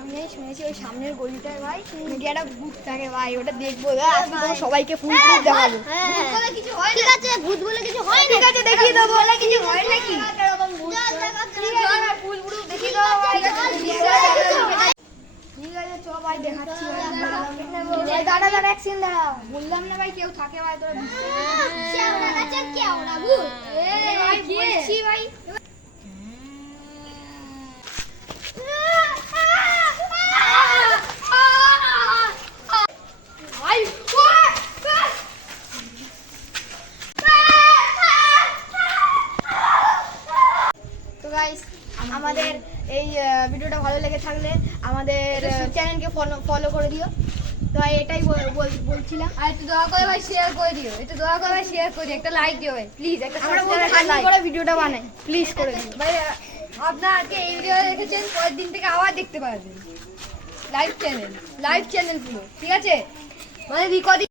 আমি শুনেছি ওই সামনের গলিটায় ভাই নাকি একটা ভূত থাকে ভাই, ওটা দেখবো সবাইকে ফুল দেখাবো। কিছু হয় ঠিক আছে, ভূত বলে কিছু হয় না, ঠিক আছে দেখিয়ে দেবো, বলে কিছু হয় নাকি ফুল ফুল দেখিয়ে দেবো ভাই। ঠিক আছে চ ভাই দেখাচ্ছি ভাই। দাঁড়া দাঁড়া এক সেকেন্ড দাঁড়া, বললাম না ভাই কেউ থাকে ভাই তোরা বলছি ভাই। তো গাইস আমাদের এই ভিডিওটা ভালো লেগে থাকলে আমাদের চ্যানেলকে ফলো করে দিও। তো এটাই বলছিলাম। আর একটু দয়া করে ভাই শেয়ার করে দিও, একটু দয়া করে ভাই শেয়ার করে দিও, একটা লাইক দিও ভাই প্লিজ, একটা আমরা ফানি করে ভিডিওটা বানাই, প্লিজ করে দিও ভাই। আপনারা আজকে এই ভিডিও দেখেছেন, পরের দিন থেকে আবার দেখতে পারবেন লাইভ চ্যানেল পুরো, ঠিক আছে? মানে রেকর্ডিং